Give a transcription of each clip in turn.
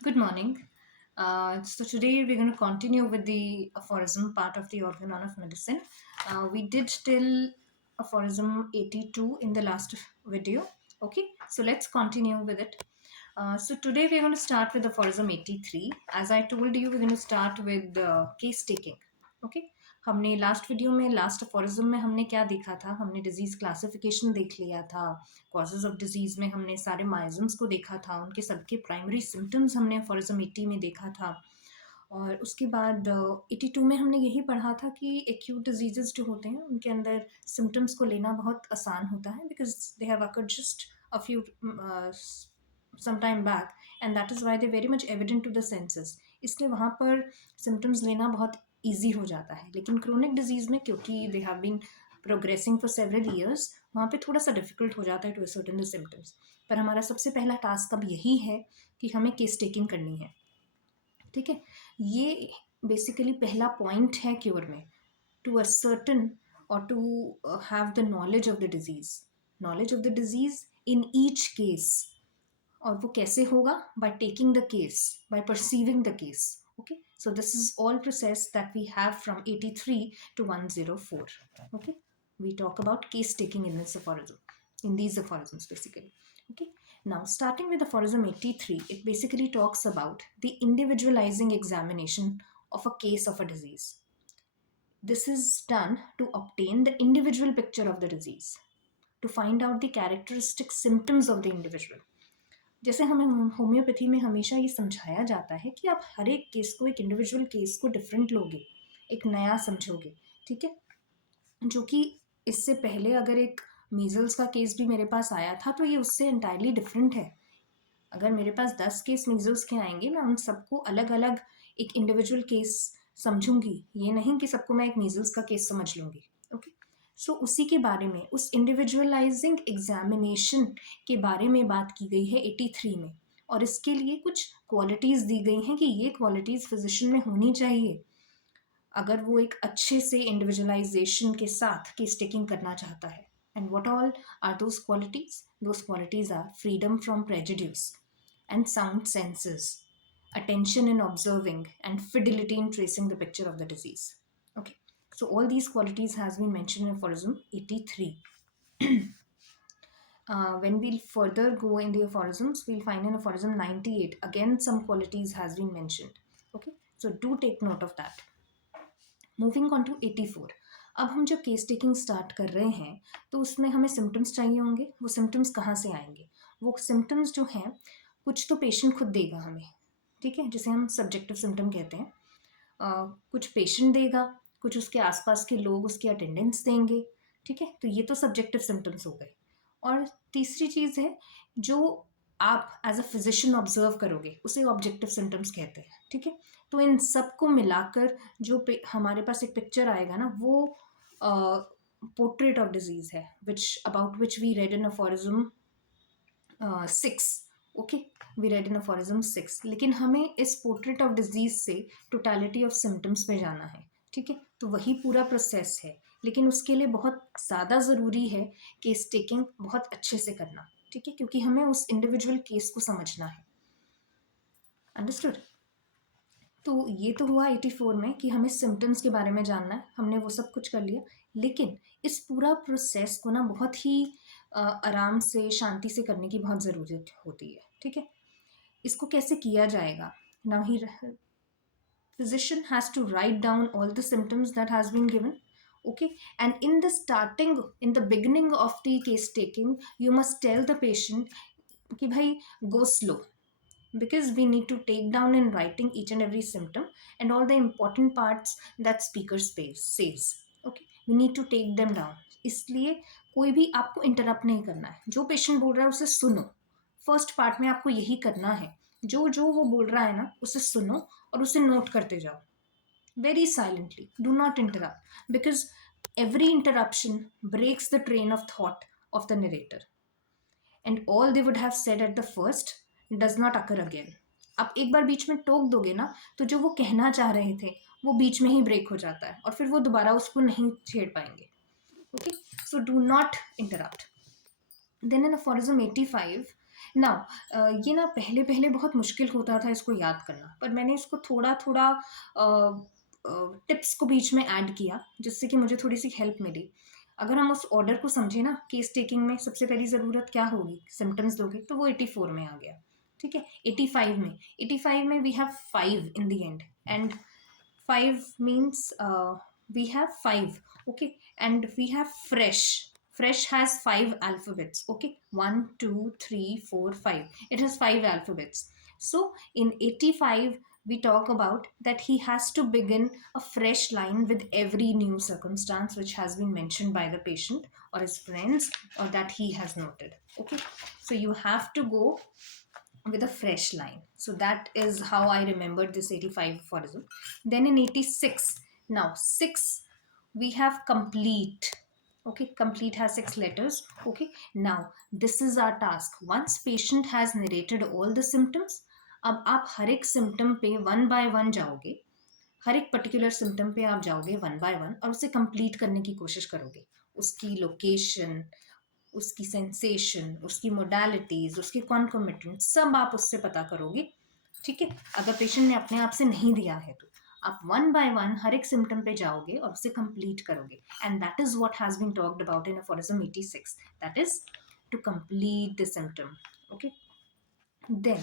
Good morning. So today we're going to continue with the aphorism part of the organon of medicine. We did till aphorism 82 in the last video. Okay, so let's continue with it. So today we're going to start with aphorism 83. As I told you, we're going to start with case taking. Okay, हमने last video में last aphorism में हमने क्या देखा था? हमने disease classification देख लिया था, कॉजेज ऑफ डिजीज में हमने सारे माइजम्स को देखा था, उनके सबके प्राइमरी सिम्टम्स हमने अफोरिज्म 80 में देखा था। और उसके बाद 82 में हमने यही पढ़ा था कि एक्यूट डिजीजेस जो होते हैं उनके अंदर सिम्टम्स को लेना बहुत आसान होता है because they have occurred just a few some time back and that is why they very much evident to the senses, इसलिए वहाँ पर सिम्टम्स लेना बहुत ईजी हो जाता है। लेकिन क्रोनिक डिजीज़ में क्योंकि they have been progressing for several years, वहाँ पे थोड़ा सा डिफिकल्ट हो जाता है टू सर्टन द सिम्टम्स। पर हमारा सबसे पहला टास्क अब यही है कि हमें केस टेकिंग करनी है। ठीक है, ये बेसिकली पहला पॉइंट है क्योर में, टू असर्टन और to have the knowledge of the disease in each case. और वो कैसे होगा? By taking the case, by perceiving the case. Okay, so this is all process that we have from 83 to 104. Okay, we talk about case taking in this aphorism, in these aphorisms basically. Okay, now starting with aphorism 83, it basically talks about the individualizing examination of a case of a disease. This is done to obtain the individual picture of the disease, to find out the characteristic symptoms of the individual. जैसे हमें homeopathy में हमेशा ये समझाया जाता है कि आप हर एक केस को, एक इंडिविजुअल केस को डिफरेंट लोगे, एक नया समझोगे। ठीक है, जो कि इससे पहले अगर एक मीजल्स का केस भी मेरे पास आया था तो ये उससे एंटायरली डिफरेंट है। अगर मेरे पास 10 केस मीजल्स के आएंगे, मैं उन सबको अलग अलग एक इंडिविजुअल केस समझूंगी, ये नहीं कि सबको मैं एक मीजल्स का केस समझ लूंगी। ओके, सो उसी के बारे में, उस इंडिविजुअलाइजिंग एग्जामिनेशन के बारे में बात की गई है 83 में। और इसके लिए कुछ क्वालिटीज़ दी गई हैं कि ये क्वालिटीज़ फिजिशियन में होनी चाहिए अगर वो एक अच्छे से इंडिविजुअलाइजेशन के साथ केस टेकिंग करना चाहता है। And what all are those qualities? Those qualities are freedom from prejudice and sound senses, attention in observing, and fidelity in tracing the picture of the disease. Okay, so all these qualities has been mentioned in aphorism 83. When we'll further go in the aphorisms, we'll find in aphorism 98 again some qualities has been mentioned. Okay, so do take note of that. Moving on to 84. अब हम जब case taking start कर रहे हैं तो उसमें हमें symptoms चाहिए होंगे। वो सिम्टम्स कहाँ से आएंगे? वो सिम्टम्स जो हैं कुछ तो पेशेंट खुद देगा हमें। ठीक है, जिसे हम सब्जेक्टिव सिम्टम कहते हैं। कुछ पेशेंट देगा, कुछ उसके आसपास के लोग उसके अटेंडेंट्स देंगे। ठीक है, तो ये तो सब्जेक्टिव सिम्टम्स हो गए। और तीसरी चीज़ है जो आप एज अ फिजिशियन ऑब्जर्व करोगे, उसे ऑब्जेक्टिव सिम्टम्स कहते हैं। ठीक है, तो इन सबको मिलाकर जो हमारे पास एक पिक्चर आएगा ना, वो पोर्ट्रेट ऑफ डिजीज है, about which we read in aphorism 6। Okay, we read in aphorism 6। लेकिन हमें इस पोर्ट्रेट ऑफ डिजीज से टोटलिटी ऑफ सिम्टम्स पे जाना है। ठीक है, तो वही पूरा प्रोसेस है, लेकिन उसके लिए बहुत ज़्यादा ज़रूरी है केस टेकिंग बहुत अच्छे से करना। ठीक है, क्योंकि हमें उस इंडिविजुअल केस को समझना है। अंडरस्टूड? तो ये तो हुआ 84 में कि हमें सिम्टम्स के बारे में जानना है, हमने वो सब कुछ कर लिया। लेकिन इस पूरा प्रोसेस को ना बहुत ही आराम से, शांति से करने की बहुत ज़रूरत होती है। ठीक है, इसको कैसे किया जाएगा? Now he physician has to write down all the symptoms that has been given. Okay, and in the beginning of the case taking, you must tell the patient कि भाई go slow, because we need to take down in writing each and every symptom and all the important parts that speaker says. Okay, we need to take them down. इसलिए कोई भी आपको interrupt नहीं करना है। जो पेशेंट बोल रहा है उसे सुनो। फर्स्ट पार्ट में आपको यही करना है, जो जो वो बोल रहा है ना उसे सुनो और उसे नोट करते जाओ very silently. Do not interrupt, because every interruption breaks the train of thought of the narrator, and all they would have said at the first does not occur again. आप एक बार बीच में टोक दोगे ना तो जो वो कहना चाह रहे थे वो बीच में ही ब्रेक हो जाता है और फिर वो दोबारा उसको नहीं छेड़ पाएंगे। Okay, so do not interrupt. Then in aphorism 85, ये ना पहले पहले बहुत मुश्किल होता था इसको याद करना, पर मैंने इसको थोड़ा थोड़ा टिप्स को बीच में ऐड किया जिससे कि मुझे थोड़ी सी हेल्प मिली। अगर हम उस ऑर्डर को समझे ना, केस टेकिंग में सबसे पहली ज़रूरत क्या होगी, सिम्टम्स दोगे, तो वो 84 में आ गया। ठीक है, 85 में we have 5 in the end, and 5 means we have 5, okay, and we have fresh has 5 alphabets, okay, 1 2 3 4 5, it has 5 alphabets. So in 85 we talk about that he has to begin a fresh line with every new circumstance which has been mentioned by the patient or his friends or that he has noted, okay. So you have to go with a fresh line. So that is how I remembered this 85 aphorism. Then in 86, now 6, we have complete. Okay, complete has 6 letters. Okay, now this is our task. Once patient has narrated all the symptoms, अब आप हर एक symptom पे one by one जाओगे, हर एक particular symptom पे आप जाओगे one by one और उसे कंप्लीट करने की कोशिश करोगे। उसकी लोकेशन, उसकी सेंसेशन, उसकी मोडालिटीज, उसकी कॉन्कोमिटेंट सब आप उससे पता करोगे। ठीक है, अगर पेशेंट ने अपने आप से नहीं दिया है तो आप वन बाय वन हर एक सिम्टम पे जाओगे और उसे कंप्लीट करोगे, and that is what has been talked about in aphorism 86, that is to complete the symptom. Okay, then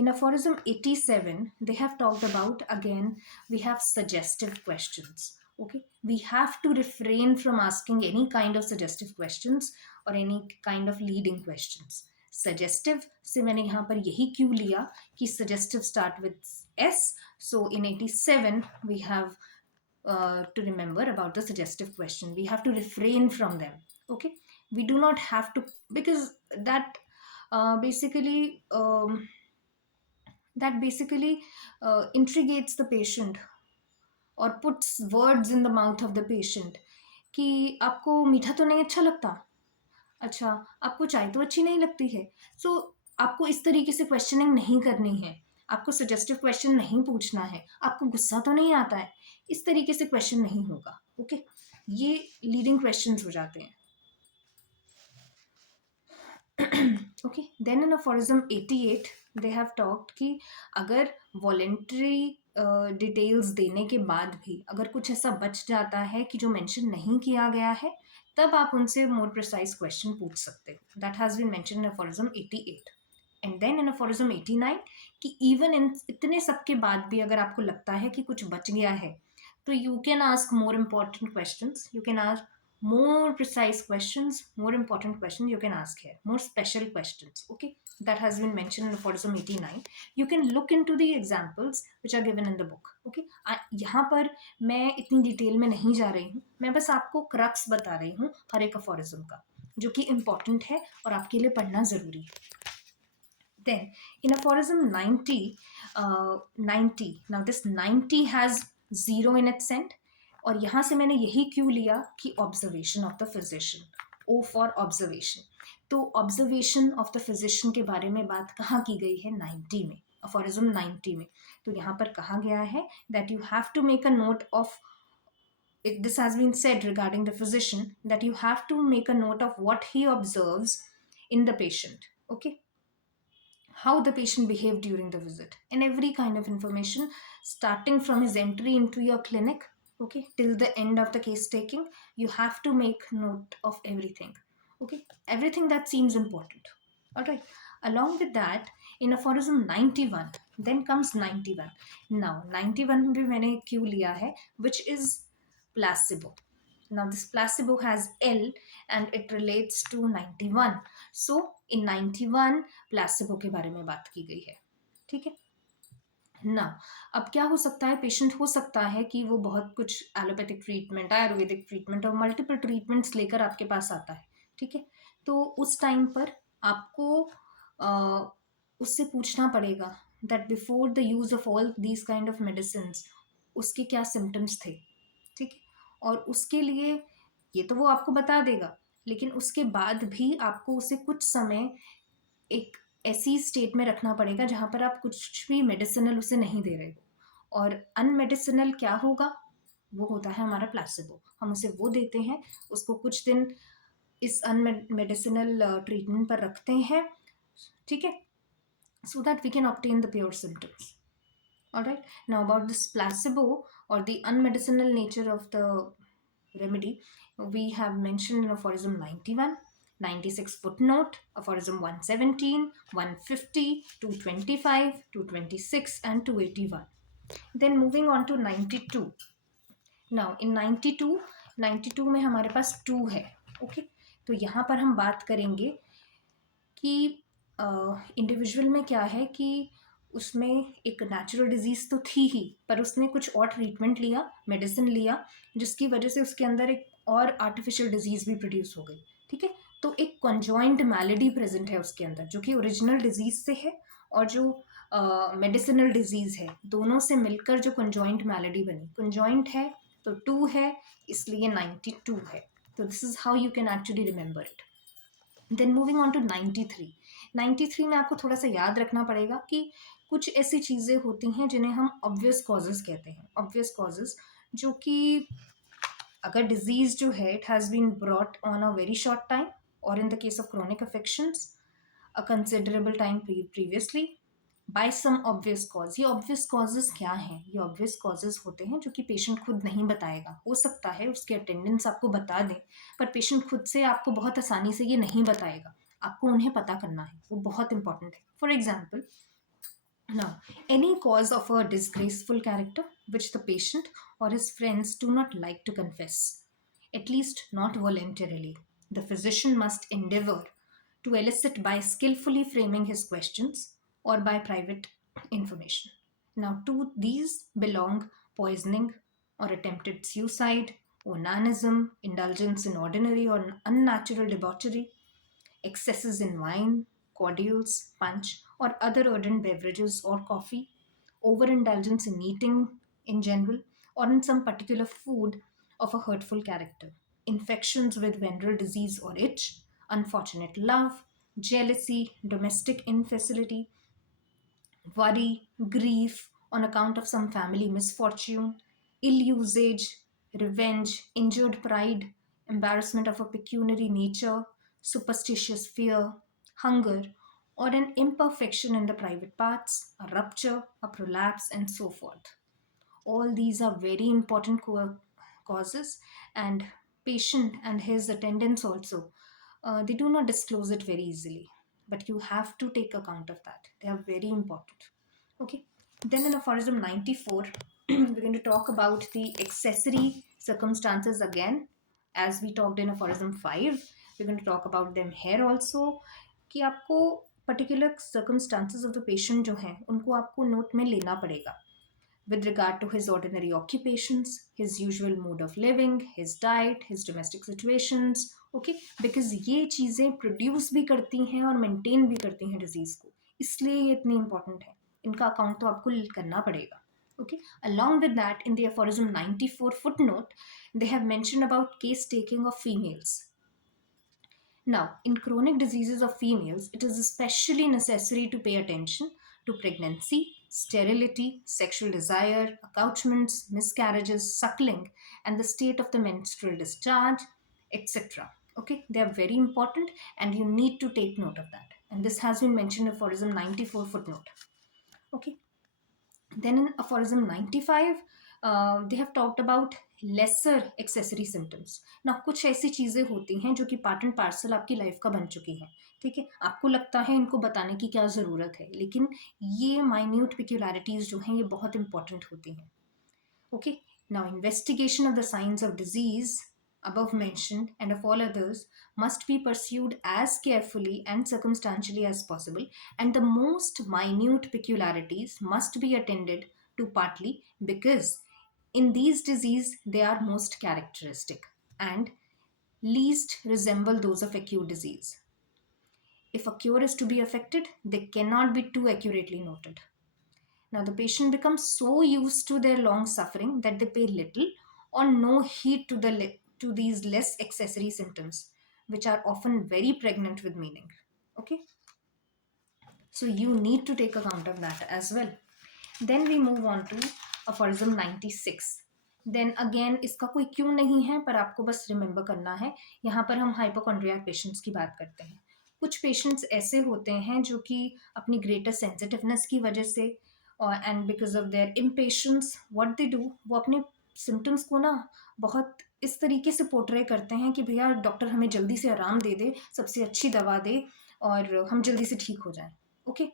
in aphorism 87 they have talked about, again we have suggestive questions. Okay, we have to refrain from asking any kind of suggestive questions or any kind of leading questions. Suggestive से मैंने यहाँ पर यही क्यों लिया कि suggestive start with S, so in 87 we have to remember about the suggestive question. We have to refrain from them. Okay, we do not have to, because that basically intrigates the patient or puts words in the mouth of the patient कि आपको मीठा तो नहीं अच्छा लगता, अच्छा आपको चाय तो अच्छी नहीं लगती है। सो आपको इस तरीके से क्वेश्चनिंग नहीं करनी है, आपको सजेस्टिव क्वेश्चन नहीं पूछना है, आपको गुस्सा तो नहीं आता है, इस तरीके से क्वेश्चन नहीं होगा। ओके, ये लीडिंग क्वेश्चंस हो जाते हैं। Okay, then in aphorism 88 they have talked कि अगर वॉलेंट्री डिटेल्स देने के बाद भी अगर कुछ ऐसा बच जाता है कि जो मेंशन नहीं किया गया है, तब आप उनसे मोर प्रिसाइज क्वेश्चन पूछ सकते हो। That has been mention in aphorism 88। And then in aphorism 89 कि इवन इन इतने सब के बाद भी अगर आपको लगता है कि कुछ बच गया है, तो you can ask more important questions, you can ask more precise questions, more important questions you can ask here, more special questions. Okay, that has been mentioned in aphorism 89. You can look into the examples which are given in the book. Okay, यहाँ पर मैं इतनी detail में नहीं जा रही हूँ, मैं बस आपको क्रक्स बता रही हूँ हर एक aphorism का, जो कि इम्पॉर्टेंट है और आपके लिए पढ़ना ज़रूरी है। Then in aphorism 90, now this 90 has 0 in its end, और यहाँ से मैंने यही क्यों लिया कि observation of the physician, O for observation. तो ऑब्जर्वेशन ऑफ द फिजिशियन के बारे में बात कहाँ की गई है, 90 में, अफोरिज्म 90 में। तो यहाँ पर कहा गया है that you have to make a note of it. This has been said regarding the physician that you have to make a note of what he observes in the patient. Okay, how the patient behaved during the visit, and every kind of information starting from his entry into your clinic, okay, till the end of the case taking, you have to make note of everything. Okay, everything that seems important. All right, along with that, in aphorism 91 then comes 91. Now 91 भी मैंने क्यों लिया है, which is placebo. Now this placebo has L and it relates to 91. So in 91 placebo के बारे में बात की गई है। ठीक है ना, अब क्या हो सकता है, पेशेंट हो सकता है कि वो बहुत कुछ एलोपैथिक ट्रीटमेंट, आयुर्वेदिक ट्रीटमेंट और मल्टीपल ट्रीटमेंट्स लेकर आपके पास आता है। ठीक है, तो उस टाइम पर आपको उससे पूछना पड़ेगा that before the use of all these kind of medicine उसके क्या सिम्टम्स थे। ठीक है, और उसके लिए ये तो वो आपको बता देगा, लेकिन उसके बाद भी आपको उसे कुछ समय एक ऐसी स्टेट में रखना पड़ेगा जहाँ पर आप कुछ भी मेडिसिनल उसे नहीं दे रहे हो। और अनमेडिसिनल क्या होगा, वो होता है हमारा प्लासिबो। हम उसे वो देते हैं, उसको कुछ दिन इस अनमेडिसिनल ट्रीटमेंट पर रखते हैं, ठीक है, so that we can obtain the pure symptoms. All right. Now about this placebo or the unmedicinal nature of the remedy, we have mentioned in aphorism 91, 96 footnote, aphorism 117, 150, 225, 226 and 281. Then moving on to 92. Now in 92 में हमारे पास 2 है. Okay, तो यहाँ पर हम बात करेंगे कि इंडिविजुअल में क्या है कि उसमें एक नेचुरल डिजीज़ तो थी ही, पर उसने कुछ और ट्रीटमेंट लिया, मेडिसिन लिया, जिसकी वजह से उसके अंदर एक और आर्टिफिशियल डिजीज़ भी प्रोड्यूस हो गई. ठीक है, तो एक कॉन्जॉइंट मैलेडी प्रेजेंट है उसके अंदर, जो कि ओरिजिनल डिजीज़ से है और जो मेडिसिनल डिजीज़ है, दोनों से मिलकर जो कॉन्जॉइंट मैलेडी बनी. कॉन्जॉइंट है तो 2 है, इसलिए 92 है. तो this is how you can actually remember it. Then moving on to 93. 93 में आपको थोड़ा सा याद रखना पड़ेगा कि कुछ ऐसी चीज़ें होती हैं जिन्हें हम ऑब्वियस कॉजेज कहते हैं. ऑब्वियस कॉजेज जो कि अगर डिजीज जो है it has been brought on a very short time और in the case of chronic affections a considerable time previously by some obvious cause. ये ऑब्वियस कॉजेज क्या हैं? ये ऑब्वियस कॉजेज होते हैं जो कि पेशेंट खुद नहीं बताएगा. हो सकता है उसके अटेंडेंट्स आपको बता दें, पर पेशेंट खुद से आपको बहुत आसानी से ये नहीं बताएगा. आपको उन्हें पता करना है, वो बहुत इंपॉर्टेंट है. For example, now any cause of a disgraceful character which the patient or his friends do not like to confess, at least not voluntarily, the physician must endeavor to elicit by skillfully framing his questions or by private information. Now, to these belong poisoning or attempted suicide, onanism, indulgence in ordinary or unnatural debauchery, excesses in wine, cordials, punch, or other ardent beverages or coffee, overindulgence in eating in general, or in some particular food of a hurtful character, infections with venereal disease or itch, unfortunate love, jealousy, domestic infacility, worry, grief on account of some family misfortune, ill usage, revenge, injured pride, embarrassment of a pecuniary nature, superstitious fear, hunger, or an imperfection in the private parts, a rupture, a prolapse, and so forth. All these are very important causes, and patient and his attendants also, they do not disclose it very easily, but you have to take account of that. They are very important. Okay, then in aphorism 94 we're going to talk about the accessory circumstances again, as we talked in aphorism 5. We're going to talk about them here also, कि आपको particular circumstances of the patient जो हैं उनको आपको note में लेना पड़ेगा with regard to his ordinary occupations, his usual mode of living, his diet, his domestic situations. Okay, because ये चीज़ें produce भी करती हैं और maintain भी करती हैं disease को, इसलिए ये इतनी important है. इनका account तो आपको करना पड़ेगा. Okay, along with that, in the aphorism 94 footnote, they have mentioned about case taking of females. Now, in chronic diseases of females, it is especially necessary to pay attention to pregnancy, sterility, sexual desire, accouchements, miscarriages, suckling, and the state of the menstrual discharge, etc. Okay, they are very important and you need to take note of that. And this has been mentioned in aphorism 94 footnote. Okay, then in aphorism 95, they have talked about lesser accessory symptoms. Now कुछ ऐसी चीज़ें होती हैं जो कि part and parcel आपकी life का बन चुकी हैं. ठीक है, आपको लगता है इनको बताने की क्या ज़रूरत है, लेकिन ये माइन्यूट पिक्यूलैरिटीज़ जो हैं ये बहुत इंपॉर्टेंट होती हैं. Okay, now investigation of the science of disease above mentioned and of all others must be pursued as carefully and circumstantially as possible, and the most minute peculiarities must be attended to, partly because in these diseases they are most characteristic and least resemble those of acute disease. If a cure is to be effected, they cannot be too accurately noted. Now, the patient becomes so used to their long suffering that they pay little or no heed to these less accessory symptoms, which are often very pregnant with meaning. Okay? So, you need to take account of that as well. Then we move on to aphorism 96. Then again, इसका कोई क्यों नहीं है, पर आपको बस remember करना है. यहाँ पर हम हाइपोकॉन्ड्रिया पेशेंट्स की बात करते हैं. कुछ पेशेंट्स ऐसे होते हैं जो कि अपनी ग्रेटर सेंसिटिवनेस की वजह से और and because of their impatience what they do, वो अपने सिम्टम्स को ना बहुत इस तरीके से पोर्ट्रे करते हैं कि भैया डॉक्टर हमें जल्दी से आराम दे दे, सबसे अच्छी दवा दे और हम जल्दी से ठीक हो जाएं. Okay,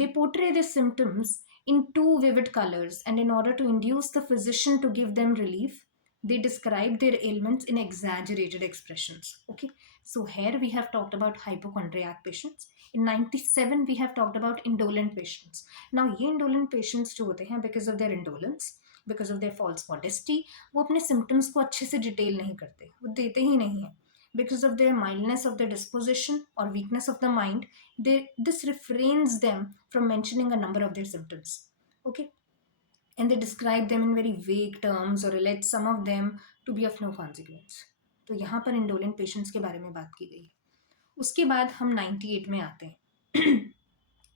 they portray their symptoms in too vivid colors, and in order to induce the physician to give them relief, they describe their ailments in exaggerated expressions. Okay, so here we have talked about hypochondriac patients. In 97 we have talked about indolent patients. Now ये indolent patients जो होते हैं, because of their indolence, because of their false modesty, वो अपने symptoms को अच्छे से detail नहीं करते, वो देते ही नहीं है. Because of their mildness of the disposition or weakness of the mind, this refrains them from mentioning a number of their symptoms. Okay, and they describe them in very vague terms or relate some of them to be of no consequence. तो यहाँ पर indolent patients के बारे में बात की गई. उसके बाद हम 98 में आते हैं.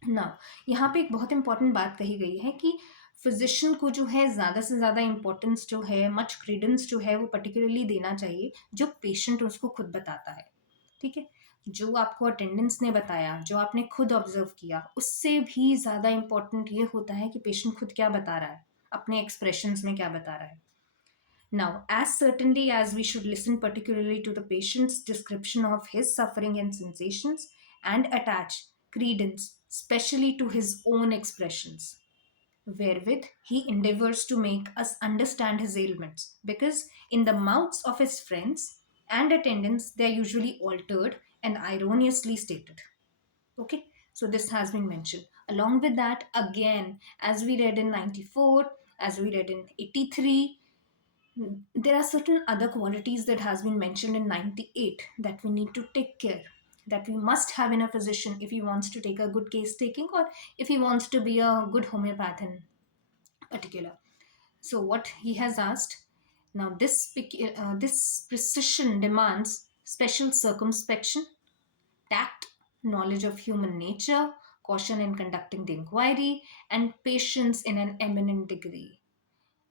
ना यहाँ पे एक बहुत इंपॉर्टेंट बात कही गई है कि फिजिशियन को जो है ज़्यादा से ज़्यादा इंपॉर्टेंस जो है, मच क्रीडेंस जो है वो पर्टिकुलरली देना चाहिए जो पेशेंट उसको खुद बताता है. ठीक है, जो आपको अटेंडेंस ने बताया, जो आपने खुद ऑब्जर्व किया, उससे भी ज़्यादा इंपॉर्टेंट ये होता है कि पेशेंट खुद क्या बता रहा है, अपने एक्सप्रेशंस में क्या बता रहा है. Now, as certainly as we should listen particularly to the patient's description of his suffering and sensations and attach credence specially to his own expressions, wherewith he endeavors to make us understand his ailments, because in the mouths of his friends and attendants they are usually altered and erroneously stated. Okay, so this has been mentioned. Along with that, again, as we read in 94, as we read in 83, there are certain other qualities that has been mentioned in 98 that we need to take care, that we must have in a physician if he wants to take a good case taking or if he wants to be a good homeopath in particular. So what he has asked, now this precision demands special circumspection, tact, knowledge of human nature, caution in conducting the inquiry, and patience in an eminent degree.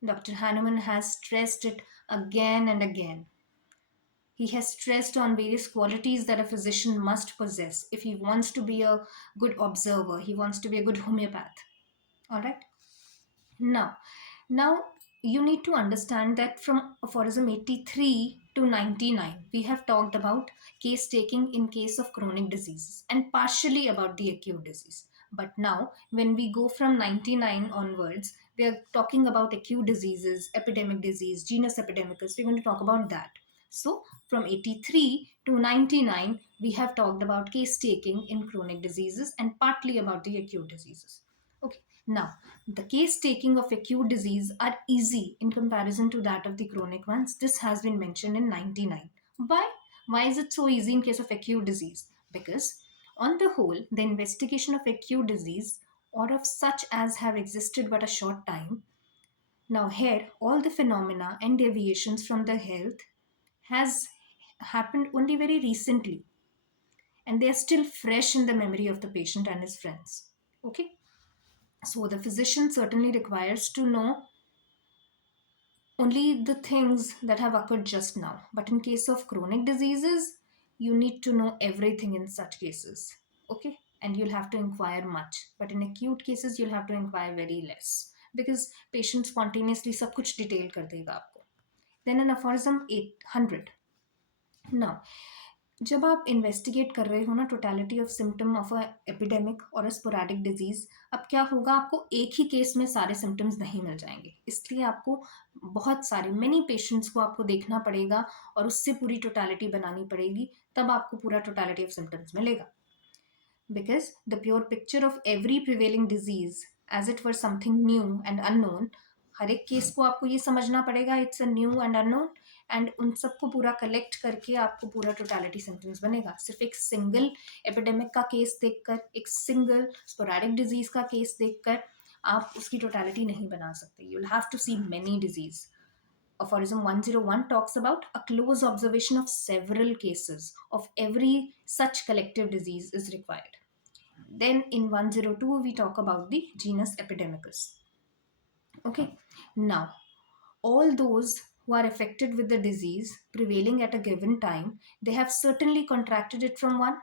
Dr. Hanuman has stressed it again and again. He has stressed on various qualities that a physician must possess if he wants to be a good observer, he wants to be a good homeopath. All right. Now, you need to understand that from aphorism 83 to 99, we have talked about case taking in case of chronic diseases and partially about the acute disease. But now, when we go from 99 onwards, we are talking about acute diseases, epidemic disease, genus epidemicus. We're going to talk about that. So, from 83 to 99, we have talked about case taking in chronic diseases and partly about the acute diseases. Okay, now the case taking of acute disease are easy in comparison to that of the chronic ones. This has been mentioned in 99. Why? Why is it so easy in case of acute disease? Because on the whole, the investigation of acute disease or of such as have existed but a short time, now here all the phenomena and deviations from the health has happened only very recently, and they are still fresh in the memory of the patient and his friends. Okay, so the physician certainly requires to know only the things that have occurred just now. But in case of chronic diseases, you need to know everything in such cases. Okay? And you'll have to inquire much. But in acute cases, you'll have to inquire very less. Because patient spontaneously सब कुछ detail कर देगा आपको. Then an aphorism 800. Now, जब आप investigate कर रहे हो ना totality of symptom of a epidemic और अ स्पोरेडिक डिजीज, अब क्या होगा, आपको एक ही केस में सारे सिम्टम्स नहीं मिल जाएंगे, इसलिए आपको बहुत सारे मेनी पेशेंट्स को आपको देखना पड़ेगा और उससे पूरी टोटलिटी बनानी पड़ेगी, तब आपको पूरा टोटलिटी ऑफ सिम्टम्स मिलेगा. Because the pure picture of every prevailing disease as it were something new and unknown, हर एक केस को आपको ये समझना पड़ेगा it's a new and unknown, and उन सबको पूरा कलेक्ट करके आपको पूरा टोटलिटी सिम्टम्स बनेगा. सिर्फ एक सिंगल एपिडेमिक का केस देखकर, एक सिंगल स्पोरेडिक डिजीज का केस देखकर आप उसकी टोटलिटी नहीं बना सकते. You will have to see many disease. Aphorism 101 talks about a close observation of several cases of every such collective disease is required. Then in 102 we talk about the genus epidemicus. Okay, now all those who are affected with the disease prevailing at a given time, they have certainly contracted it from one,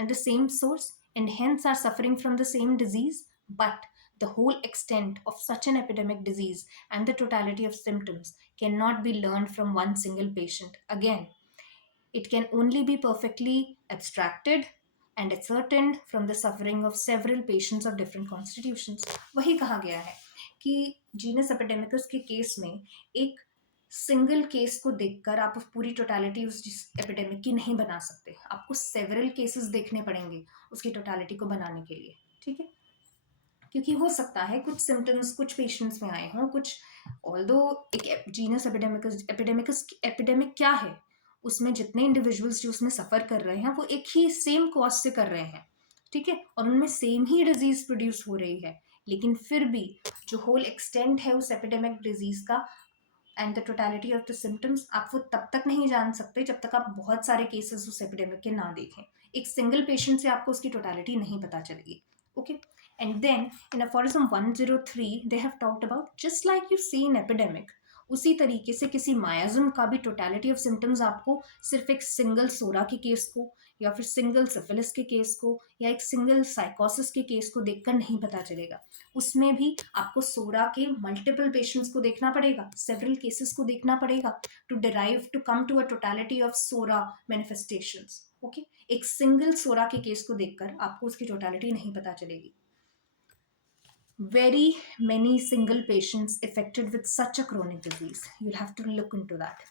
and the same source and hence are suffering from the same disease, but the whole extent of such an epidemic disease and the totality of symptoms cannot be learned from one single patient. Again, it can only be perfectly abstracted and ascertained from the suffering of several patients of different constitutions. वही कहा गया है कि genus epidemicus के case में एक single case को देखकर आप पूरी टोटालिटी उस एपिडेमिक की नहीं बना सकते, आपको सेवरल केसेस देखने पड़ेंगे उसकी टोटालिटी को बनाने के लिए, ठीक है? क्योंकि हो सकता है कुछ सिम्टम्स कुछ पेशेंट्स में आए हों, कुछ ऑल्दो एक जीनस एपिडेमिक क्या है, उसमें जितने इंडिविजुअल्स जो उसमें सफ़र कर रहे हैं वो एक ही सेम कॉज से कर रहे हैं, ठीक है, और उनमें सेम ही डिजीज प्रोड्यूस हो रही है, लेकिन फिर भी जो होल एक्सटेंट है उस एपिडेमिक डिजीज का and the totality of the symptoms आप वो तब तक नहीं जान सकते जब तक आप बहुत सारे केसेस उस एपिडेमिक के ना देखें। एक सिंगल पेशेंट से आपको उसकी टोटलिटी नहीं पता चलेगी, okay? And then in aphorism 103 they have talked about just like you see in epidemic, उसी तरीके से किसी मायाज्म का भी टोटलिटी ऑफ सिम्टम्स आपको सिर्फ एक सिंगल सोरा के केस को या फिर सिंगल सिफिलिस के केस को या एक सिंगल साइकोसिस के केस को देखकर नहीं पता चलेगा, उसमें भी आपको सोरा के मल्टीपल पेशेंट्स को देखना पड़ेगा, सेवरल केसेस को देखना पड़ेगा to derive to come to a totality of psora manifestations, okay? एक सिंगल सोरा के केस को देखकर आपको उसकी टोटलिटी नहीं पता चलेगी। Very many single patients affected with such a chronic disease. You'll have to look into that.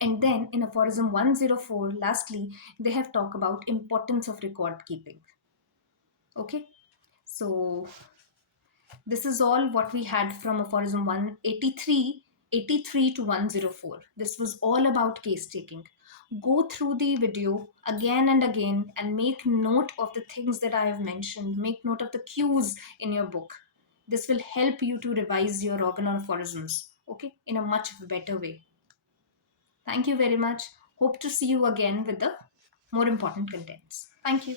And then in aphorism 104, lastly, they have talked about importance of record keeping. Okay, so this is all what we had from aphorism 183 to 104. This was all about case taking. Go through the video again and again and make note of the things that I have mentioned. Make note of the cues in your book. This will help you to revise your organon aphorisms, okay, in a much better way. Thank you very much. Hope to see you again with the more important contents. Thank you.